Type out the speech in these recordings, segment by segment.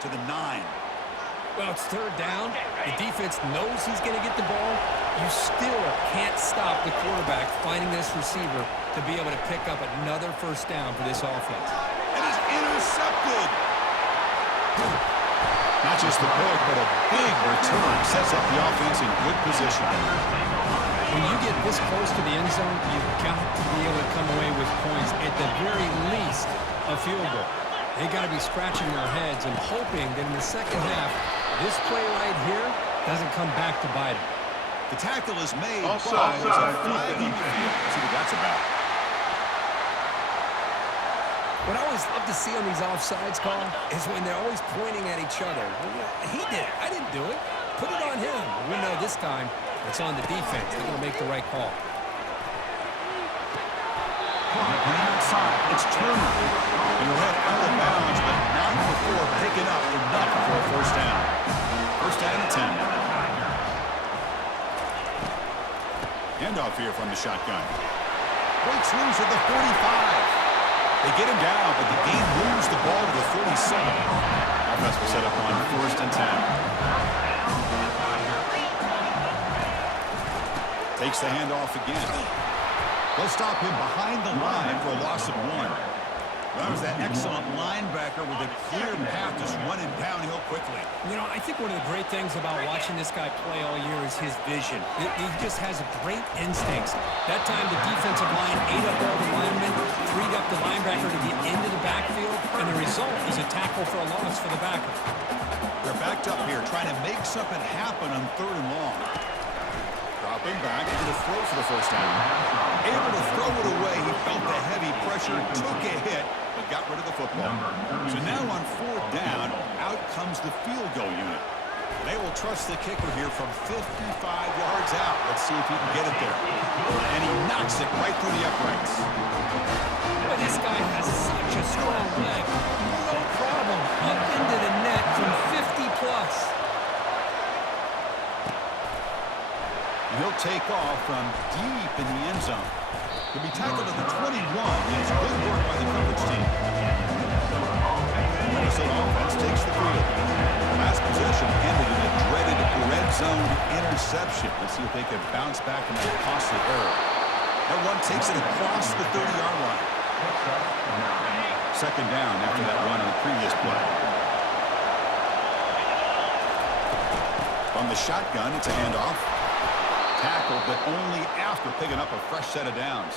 to the 9. Well, it's third down. The defense knows he's going to get the ball. You still can't stop the quarterback finding this receiver to be able to pick up another first down for this offense. And he's intercepted. Not just the pick, but a big return sets up the offense in good position. When you get this close to the end zone, you've got to be able to come away with points, at the very least, a field goal. They got to be scratching their heads and hoping that in the second half, this play right here doesn't come back to bite them. The tackle is made. Offside. There's a flag in the field. Let's see what that's about. What I always love to see on these offsides, Carl, is when they're always pointing at each other. He did it. I didn't do it. Put it on him. We know this time it's on the defense. They're going to make the right call. Outside. It's Turner. He'll head out of bounds, but not before picking up enough for a first down. First down and 10. Handoff here from the shotgun. Breaks loose at the 45. They get him down, but the game moves the ball to the 47. Offense will set up on first and 10. Takes the handoff again. They'll stop him behind the line for a loss of 1. That was that excellent linebacker with a clear path to run him downhill quickly. You know, I think one of the great things about watching this guy play all year is his vision. He just has great instincts. That time the defensive line ate up all the linemen, freed up the linebacker to get into the backfield, and the result is a tackle for a loss for the backup. They're backed up here trying to make something happen on 3rd and long. Dropping back, able to throw for the first down. Able to throw it away. He felt the heavy pressure, took a hit, but got rid of the football. So now on 4th down, out comes the field goal unit. They will trust the kicker here from 55 yards out. Let's see if he can get it there. And he knocks it right through the uprights. But this guy has such a strong leg. No problem. Up into the net from 50 plus. He'll take off from deep in the end zone. He'll be tackled at the 21. It's good work by the coverage team. The Minnesota offense takes the field. Last possession ended in a dreaded red zone interception. Let's see if they can bounce back from that costly error. That one takes it across the 30-yard line. Second down after that run on the previous play. From the shotgun, it's a handoff. Tackle, but only after picking up a fresh set of downs.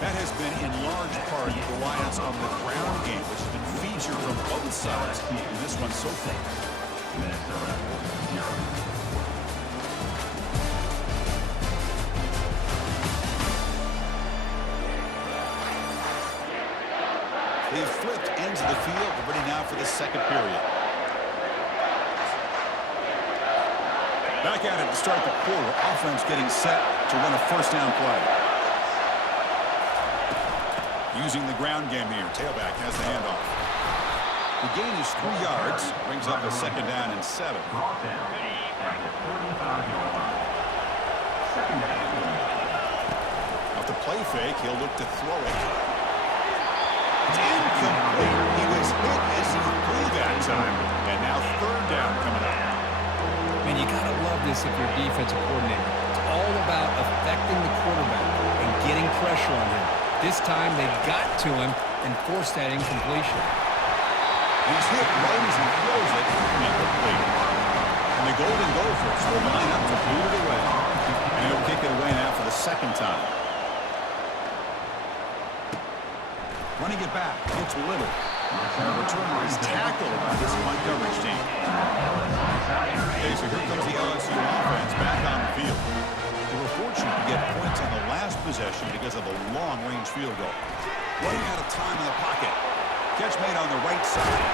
That has been in large part the reliance on the ground game, which has been featured from both sides in this one so far. They've flipped ends of the field. We're ready now for the second period. Back at it to start the quarter. Offense getting set to run a first down play. Using the ground game here. Tailback has the handoff. The gain is 3 yards. Brings up a second down and 7. Off the play fake, he'll look to throw it. It's incomplete. He was hit as he threw that time. And now 3rd down coming up. Man, you got to love this if you're a defensive coordinator. It's all about affecting the quarterback and getting pressure on him. This time they got to him and forced that incompletion. He's hit right as he throws it. Incomplete. And the Golden Gophers will line up to boot it away. And he'll kick it away now for the second time. Running it back, it's Little. The returner is tackled by this one coverage team. Okay, so here comes the LSU offense back on the field. They were fortunate to get points on the last possession because of a long-range field goal. Running out of time in the pocket. Catch made on the right side.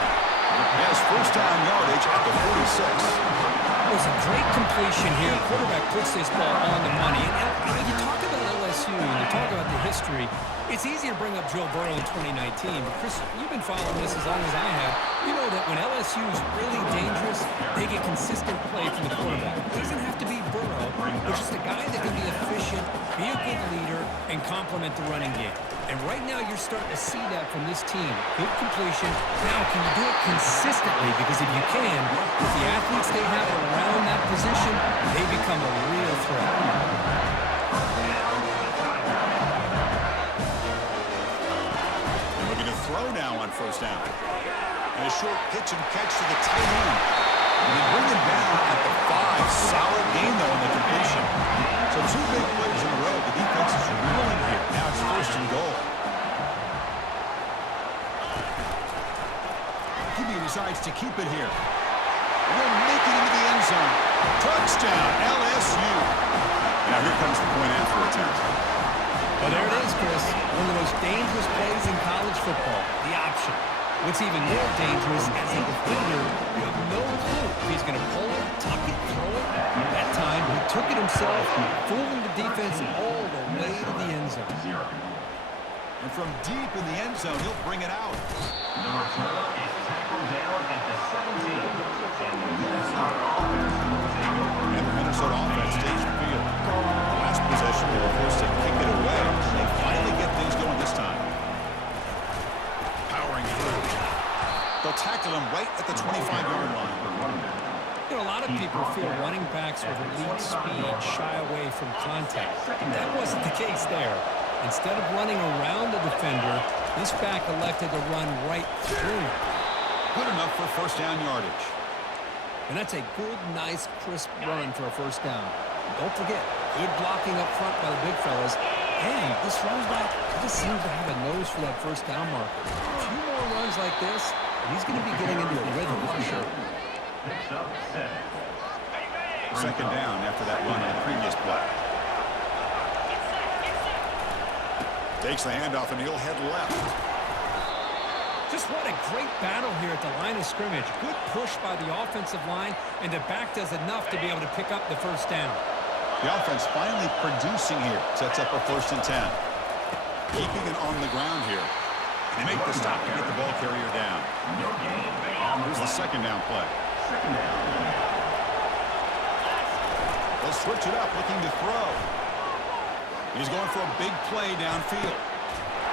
Has first down yardage at the 46. It was a great completion here. Quarterback puts this ball on the money. And you talk about LSU. LSU, and you talk about the history, it's easy to bring up Joe Burrow in 2019, but Chris, you've been following this as long as I have. You know that when LSU is really dangerous, they get consistent play from the quarterback. It doesn't have to be Burrow, but just a guy that can be efficient, be a good leader, and complement the running game. And right now, you're starting to see that from this team. Good completion. Now, can you do it consistently? Because if you can, with the athletes they have around that position, they become a real threat. They're looking to throw now on first down. And a short pitch and catch to the tight end. And they bring him down at the 5. Solid gain, though, in the completion. So 2 big plays in a row. The defense is reeling here. Now it's first and goal. QB decides to keep it here. Will make it into the end zone. Touchdown, LSU. Now here comes the point after attempt. Well, there it is, Chris. One of the most dangerous plays in college football, the option. What's even more dangerous, as a defender, you have no clue if he's going to pull it, tuck it, throw it. That time, he took it himself, fooling the defense all the way to the end zone. And from deep in the end zone, he'll bring it out. Number 12 is tackled down at the 17. And the Minnesota offense takes the field. The last possession, they were forced to kick it away. They finally get things going this time. Powering through. They'll tackle him right at the 25-yard line. You know, a lot of people feel running backs with elite speed shy away from contact. That wasn't the case there. Instead of running around the defender, this back elected to run right through him. Good enough for first down yardage. And that's a good, nice, crisp run for a first down. Don't forget, good blocking up front by the big fellas. And this running back just seems to have a nose for that first down marker. A few more runs like this, and he's going to be getting into a rhythm for sure. Second down after that run on the previous play. Takes the handoff, and he'll head left. Just what a great battle here at the line of scrimmage. Good push by the offensive line, and the back does enough to be able to pick up the first down. The offense finally producing here. Sets up a first and 10. Keeping it on the ground here. They make the stop to get the ball carrier down. Here's the second down play. They'll switch it up, looking to throw. He's going for a big play downfield.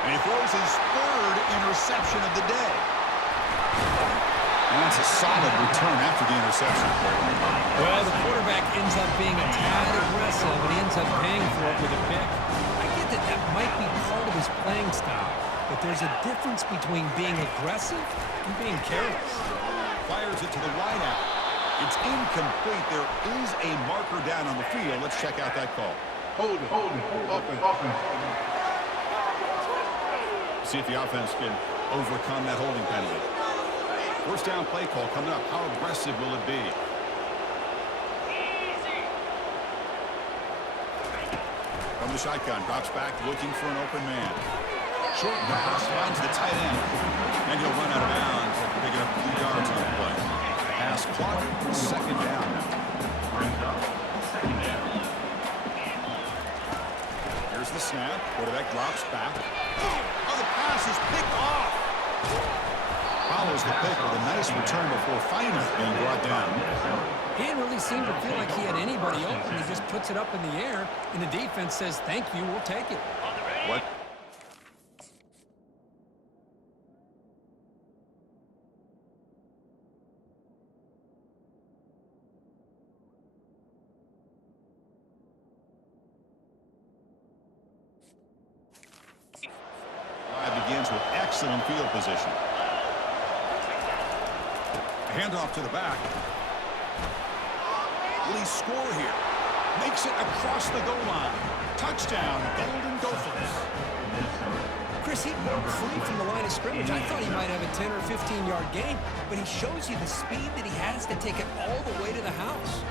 And he throws his 3rd interception of the day. And that's a solid return after the interception. Well, the quarterback ends up being a tad aggressive, and he ends up paying for it with a pick. I get that that might be part of his playing style, but there's a difference between being aggressive and being careless. Fires it to the wideout. It's incomplete. There is a marker down on the field. Let's check out that call. Hold it, open. See if the offense can overcome that holding penalty. First down play call coming up. How aggressive will it be? From the shotgun, drops back, looking for an open man. Short pass, finds the tight end. And he'll run out of bounds after picking up 2 yards on the play. Pass clock, second down now. Here's the snap. Quarterback drops back. Oh, the pass is picked off. Follows the pick with a nice return before finally being brought down. He didn't really seem to feel like he had anybody open. He just puts it up in the air, and the defense says, thank you, we'll take it. What? Begins with excellent field position. Handoff to the back. Will he score here? Makes it across the goal line. Touchdown, Golden Gophers. Chris, he broke free from the line of scrimmage. I thought he might have a 10 or 15-yard gain, but he shows you the speed that he has to take it all the way to the house.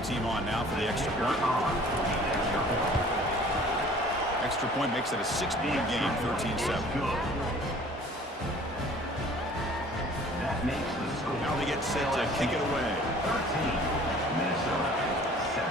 Home team on now for the extra point. Extra point makes it a 6-point game, 13-7. That makes the score. Now they get set to kick it away. 13, Minnesota 7.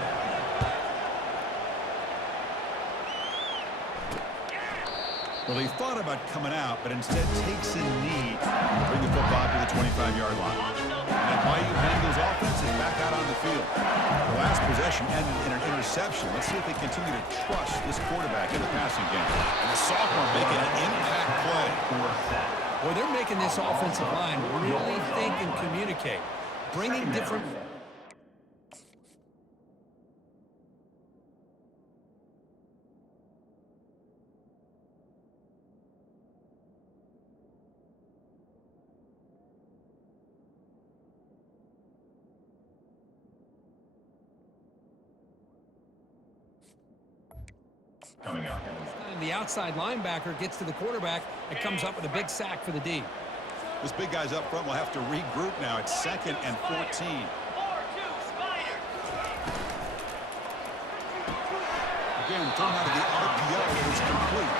Well, he thought about coming out, but instead takes a knee to bring the football to the 25-yard line. And that Bayou Bengals offense is back out on the field. The last possession ended in an interception. Let's see if they continue to trust this quarterback in the passing game. And the sophomore making an impact play. Well, they're making this offensive line really think and communicate, bringing different... Coming up. And the outside linebacker gets to the quarterback and comes up with a big sack for the D. This big guy's up front will have to regroup now. It's 2nd and 14. Again, thrown out of the RPO. It's complete.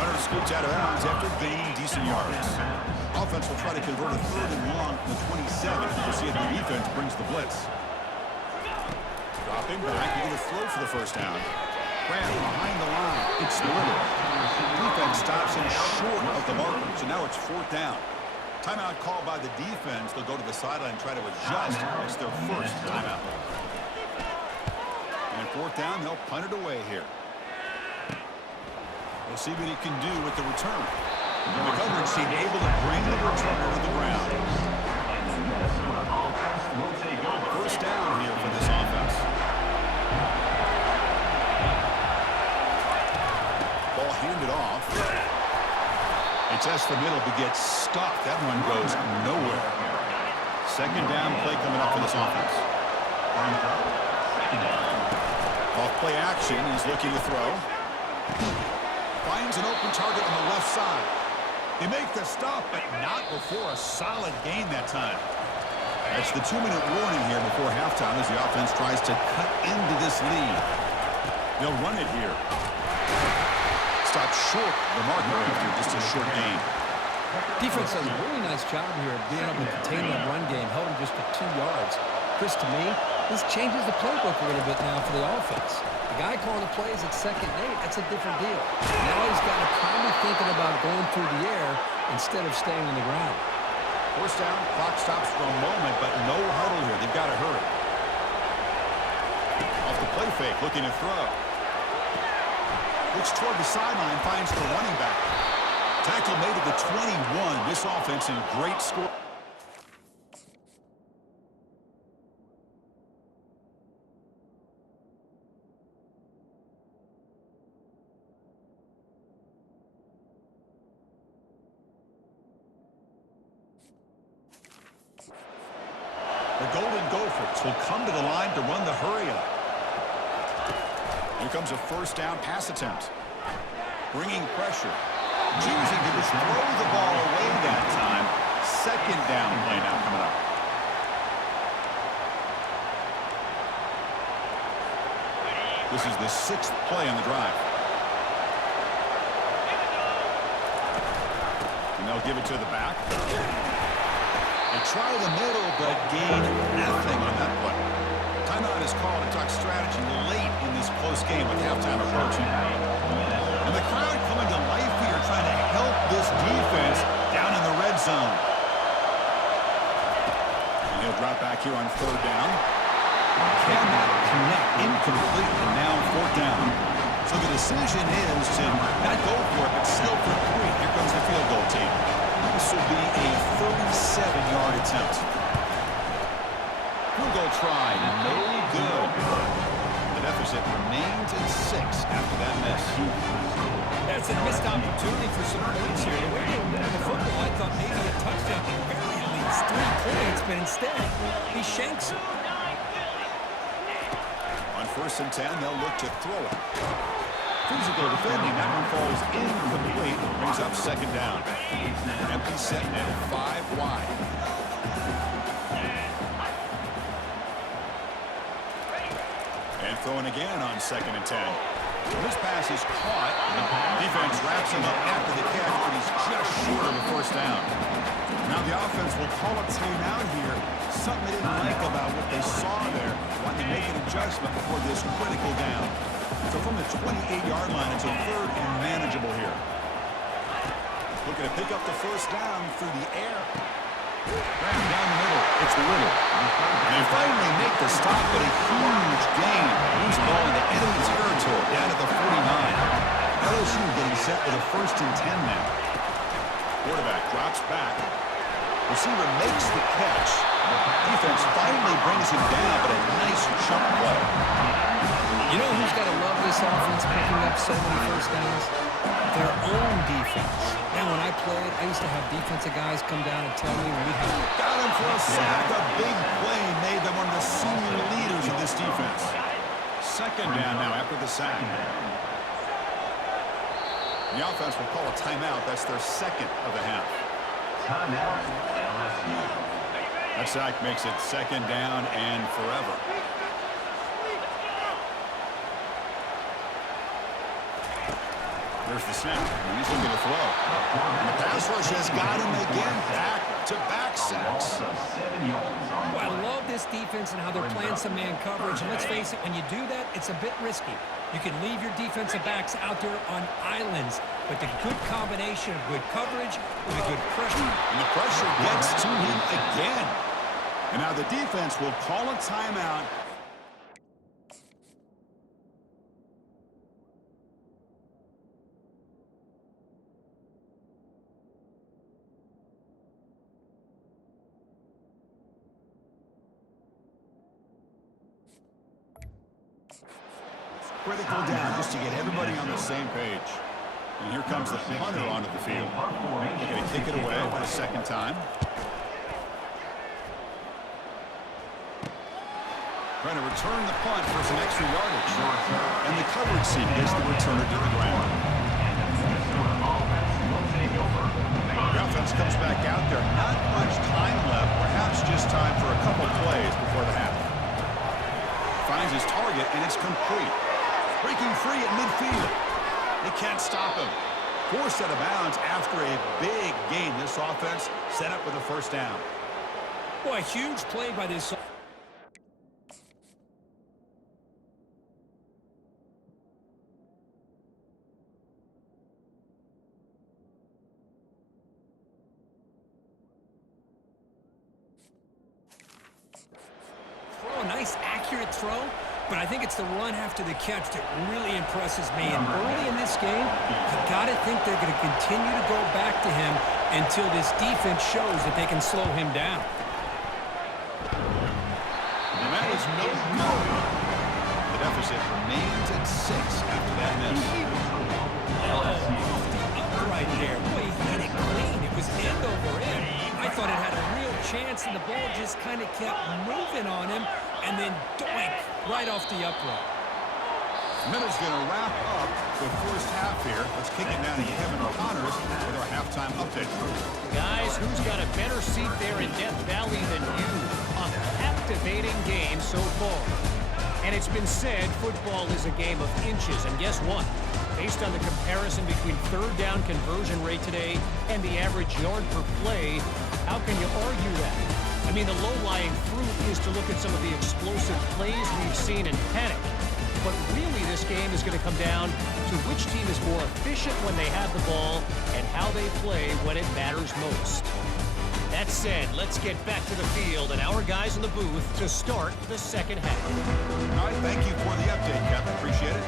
Runner scoots out of bounds after gaining decent yards. Offense will try to convert a 3rd and long from the 27. We'll see if the defense brings the blitz. Dropping back, he's going to throw for the first down. Grant behind the line. It's Little. Defense stops him short of the marker, so now it's 4th down. Timeout called by the defense. They'll go to the sideline and try to adjust. It's their first timeout. And 4th down, they'll punt it away here. We'll see what he can do with the return. And the coverage team able to bring the returner to the ground. First down here for this offense. Ball handed off. It's Esfamiddle who gets stopped. That one goes nowhere. 2nd down play coming up for this offense. Off play action. He's looking to throw. Finds an open target on the left side. They make the stop, but not before a solid gain that time. That's the 2-minute warning here before halftime as the offense tries to cut into this lead. They'll run it here. Stop short the marker after just a short gain. Defense does a really nice job here of being able to contain that run game, held him just at 2 yards. Chris, to me, this changes the playbook a little bit now for the offense. The guy calling the plays at 2nd and 8, that's a different deal. Now he's got to probably thinking about going through the air instead of staying on the ground. First down, clock stops for a moment, but no huddle here. They've got to hurry. Off the play fake, looking to throw. Looks toward the sideline, finds the running back. Tackle made at the 21. This offense in great score. The Golden Gophers will come to the line to run the hurry-up. Here comes a first down pass attempt. Bringing pressure. Choosing to just throw the ball away that time. 2nd down play now coming up. This is the 6th play on the drive. And they'll give it to the back. They try the middle, but gain nothing on that play. Timeout is called to talk strategy late in this close game with halftime approaching. And the crowd coming to life here, trying to help this defense down in the red zone. And he'll drop back here on 3rd down. Cannot connect, incomplete, and now 4th down. So the decision is to not go for it, but settle for 3. Here comes the field goal team. This will be a 37-yard attempt. Field goal tried, no good. The deficit remains at 6 after that miss. That's a missed opportunity for some points here. The way they were the football, I thought maybe a touchdown at the very least 3 points, but instead, he shanks it. On 1st and 10, they'll look to throw it. Physical defending, that one falls incomplete, brings up 2nd down. Empty set now, 5 wide. Throwing again on 2nd and 10. This pass is caught. Defense wraps him up after the catch, but he's just short of the first down. Now the offense will call a timeout here. Something they didn't like about what they saw there. Want to make an adjustment for this critical down. So from the 28-yard line, it's a 3rd and manageable here. Looking to pick up the first down through the air. Down the middle, it's Little. And they finally make the stop, but a huge gain. Loose ball in the enemy territory, down at the 49. LSU getting set with a 1st and 10 now. Quarterback drops back. Receiver makes the catch. Defense finally brings him down, but a nice chunk play. You know who's got to love this offense picking up so many first downs? Their own defense. And when I played, I used to have defensive guys come down and tell me we have... Got him for a sack. A big play made them one of the senior leaders of this defense. 2nd down now after the sack. The offense will call a timeout. That's their 2nd of the half. Timeout, LSU. That sack makes it 2nd down and forever. There's the snap. He's looking to throw. And the pass rush has got him again. Back-to-back sacks. Well, I love this defense and how they're playing some man coverage. And let's face it, when you do that, it's a bit risky. You can leave your defensive backs out there on islands, but the good combination of good coverage with a good pressure. And the pressure gets to him again. And now the defense will call a timeout. Critical down just to get everybody on the same page. And here comes the punter onto the field. They're going to kick it away for the 2nd time. Trying to return the punt for some extra yardage. And the coverage seam gets the returner to the ground. The offense comes back out there. Not much time left. Perhaps just time for a couple plays before the half. Finds his target, and it's complete. Breaking free at midfield. They can't stop him. Forced out of bounds after a big gain. This offense set up with a 1st down. Boy, huge play by this. Nice, accurate throw. But I think it's the run after the catch that really impresses me. And early in this game, you got to think they're going to continue to go back to him until this defense shows that they can slow him down. And that is no good. The deficit remains at 6 after that miss. Oh, off the upright there. Boy, he hit it clean. It was end over end. I thought it had a real chance, and the ball just kind of kept moving on him. And then doink, right off the upright. Middle's going to wrap up the first half here. Let's kick it down to Kevin Connors with our halftime update. Guys, who's got a better seat there in Death Valley than you? A captivating game so far. And it's been said football is a game of inches. And guess what? Based on the comparison between 3rd down conversion rate today and the average yard per play, how can you argue that? I mean, the low-lying fruit is to look at some of the explosive plays we've seen in panic. But really, this game is going to come down to which team is more efficient when they have the ball and how they play when it matters most. That said, let's get back to the field and our guys in the booth to start the 2nd half. All right, thank you for the update, Kevin. Appreciate it.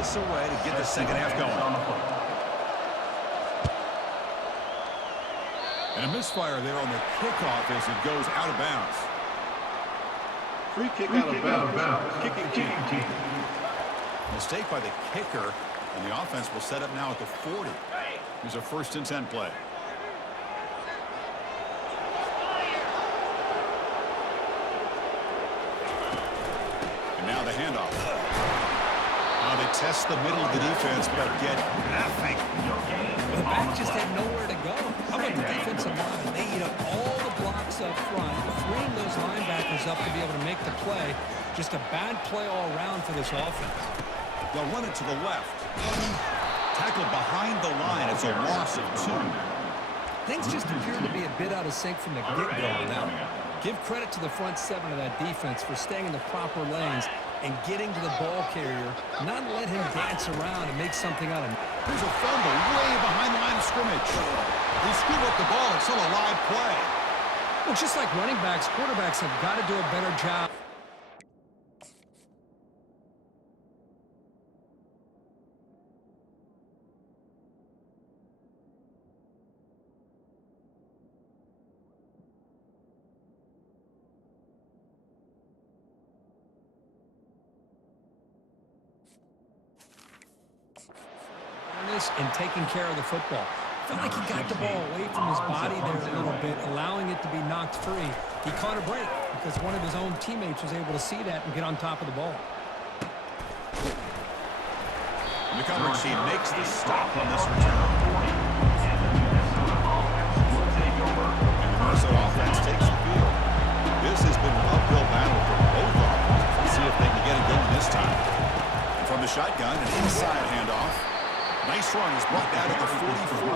this away to get the second half going. And a misfire there on the kickoff as it goes out of bounds. Free kick out of bounds. Kicking team. Mistake by the kicker, and the offense will set up now at the 40. Here's a 1st and 10 play. And now the handoff. Now they test the middle of the defense, but get nothing. The back just had nowhere to go. How about the defensive line? They eat up all the blocks up front, freeing those linebackers up to be able to make the play. Just a bad play all around for this offense. They'll run it to the left. Tackled behind the line. It's a loss of 2. Things just appear to be a bit out of sync from the get-go now. Give credit to the front 7 of that defense for staying in the proper lanes and getting to the ball carrier, not let him dance around and make something out of it. Here's a fumble way behind the line of scrimmage. They scoop up the ball. It's still a live play. Well, just like running backs, quarterbacks have got to do a better job. And taking care of the football. Felt like he got the ball away from his body there a little bit, allowing it to be knocked free. He caught a break because one of his own teammates was able to see that and get on top of the ball. The coverage team makes the stop on this return. And the Minnesota offense takes the field. This has been an uphill battle for both offenses. Let's see if they can get it going this time. And from the shotgun, an inside handoff. Nice run is brought down at the 44.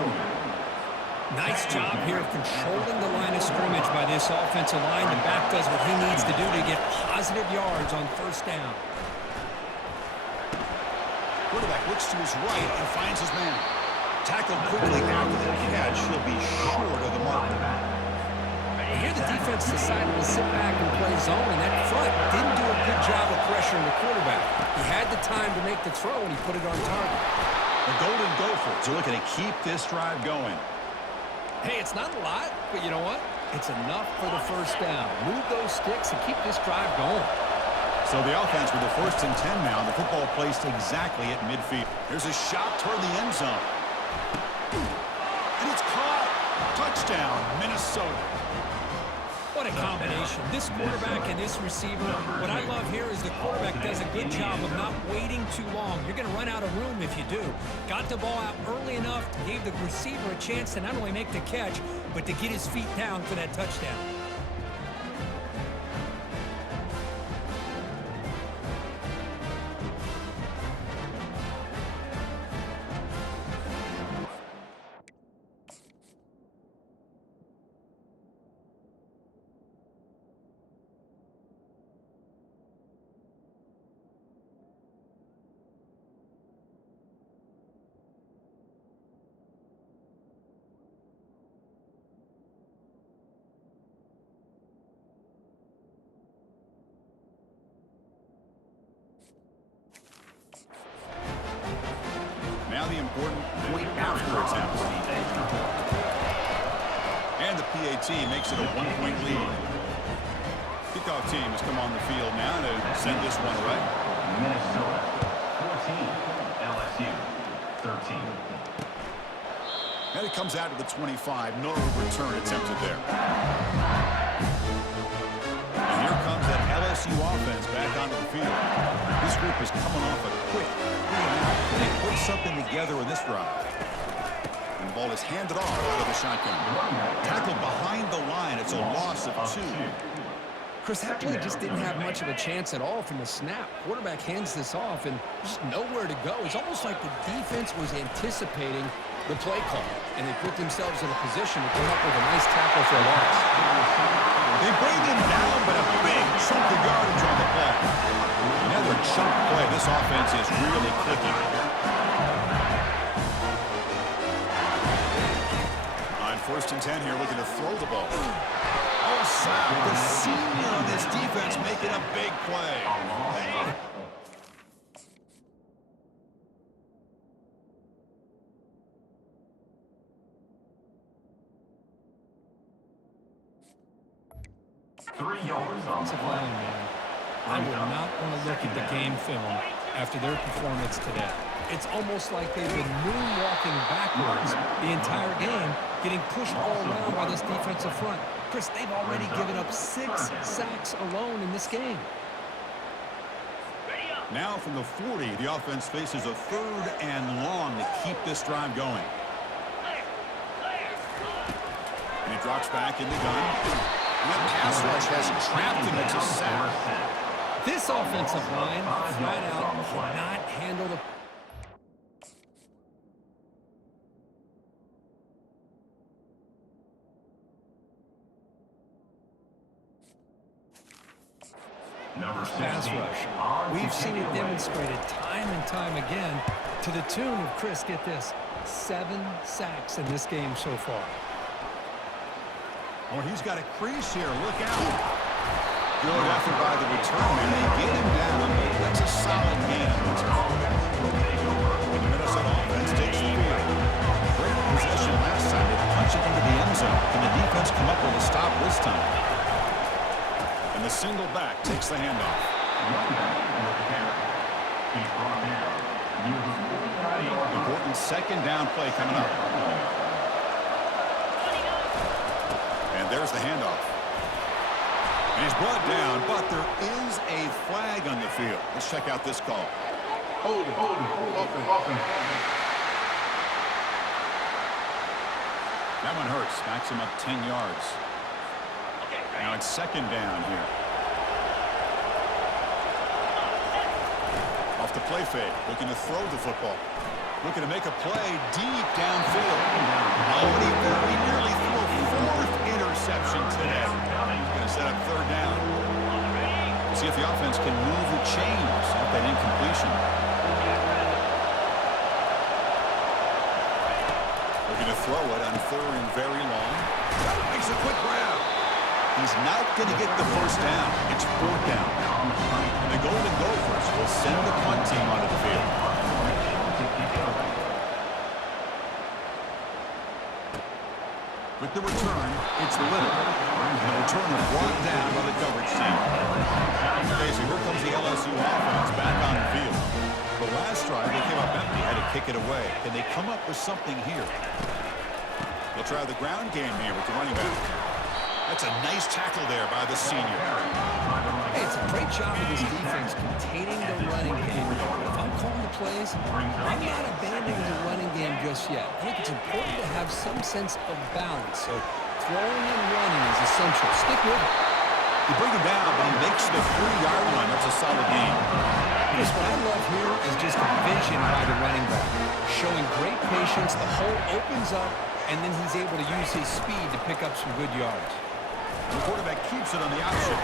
Nice job here of controlling the line of scrimmage by this offensive line. The back does what he needs to do to get positive yards on 1st down. Quarterback looks to his right and finds his man. Tackled quickly after the catch. He'll be short of the mark. Here the defense decided to sit back and play zone, and that front didn't do a good job of pressuring the quarterback. He had the time to make the throw, and he put it on target. The Golden Gophers are looking to keep this drive going. Hey, it's not a lot, but you know what? It's enough for the 1st down. Move those sticks and keep this drive going. So the offense with the 1st and 10 now. The football placed exactly at midfield. Here's a shot toward the end zone. And it's caught. Touchdown, Minnesota. What a combination. This quarterback and this receiver. What I love here is the quarterback does a good job of not waiting too long. You're going to run out of room if you do. Got the ball out early enough, gave the receiver a chance to not only make the catch, but to get his feet down for that touchdown. Now the important point after attempt. And the PAT makes it a 1-point lead. Kickoff team has come on the field now to send this one away. Minnesota 14, LSU 13. And it comes out to the 25. No return attempted there. And here comes that LSU offense back onto the field. This group is coming off a quick 3-and-out. They put something together in this drive. And the ball is handed off out of the shotgun. Tackled behind the line. It's a loss of 2. Chris, that play just didn't have much of a chance at all from the snap. Quarterback hands this off and just nowhere to go. It's almost like the defense was anticipating the play call, and they put themselves in a position to come up with a nice tackle for a loss. They bring him down, but a big chunk of yardage on the play. Another chunk play. This offense is really clicking. On 1st and 10 here, looking to throw the ball. Oh, Sapp, the senior on this defense making a big play. Offensive line, man. I would not want to look at the game film after their performance today. It's almost like they've been moonwalking backwards the entire game, getting pushed all around by this defensive front. Chris, they've already given up 6 sacks alone in this game. Now from the 40, the offense faces a 3rd and long to keep this drive going. And he drops back in the gun. And that pass rush has trapped him. It's a sack. This offensive line flat out cannot handle the... pass rush. We've seen it demonstrated time and time again to the tune of, Chris, get this, 7 sacks in this game so far. Oh, he's got a crease here. Look out. Good effort by the return, and they get him down. That's a solid game. The Minnesota offense takes the field. Great possession last time. They punch it into the end zone. Can the defense come up with a stop this time? And the single back takes the handoff. Important second down play coming up. And there's the handoff. And he's brought down, but there is a flag on the field. Let's check out this call. Hold it. That one hurts. Backs him up 10 yards. Now it's second down here. Off the play fake. Looking to throw the football. Looking to make a play deep downfield. Oh, and he very nearly threw a 4th interception today. He's going to set up 3rd down. See if the offense can move the chains at that incompletion. Looking to throw it on 3rd and very long. Makes a quick grab. He's not going to get the first down. It's 4th down. And the Golden Gophers will send the punt team onto the field. With the return, it's Little. And the returner brought down by the coverage team. Okay, so here comes the LSU offense back on the field. The last drive, they came up empty, had to kick it away. Can they come up with something here? They'll try the ground game here with the running back. That's a nice tackle there by the senior. Hey, it's a great job of this defense containing the running game. If I'm calling the plays, I'm not abandoning the running game just yet. I think it's important to have some sense of balance. So throwing and running is essential. Stick with it. You bring him down, but he makes the 3-yard line. That's a solid game. Chris, what I love here is just the vision by the running back. Showing great patience, the hole opens up, and then he's able to use his speed to pick up some good yards. The quarterback keeps it on the option.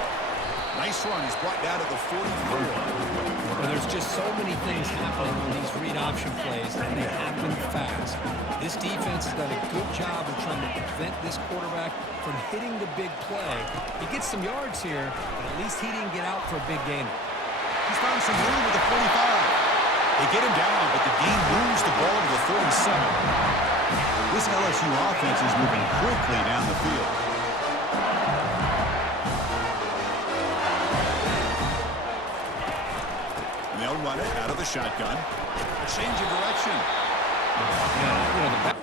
Nice run. He's brought down to the 44. Well, there's just so many things happening on these read option plays, and they happen fast. This defense has done a good job of trying to prevent this quarterback from hitting the big play. He gets some yards here, but at least he didn't get out for a big gainer. He's found some room with the 45. They get him down, but the game moves the ball to the 37. This LSU offense is moving quickly down the field. And they'll run it out of the shotgun. A change of direction. Yeah, you know, the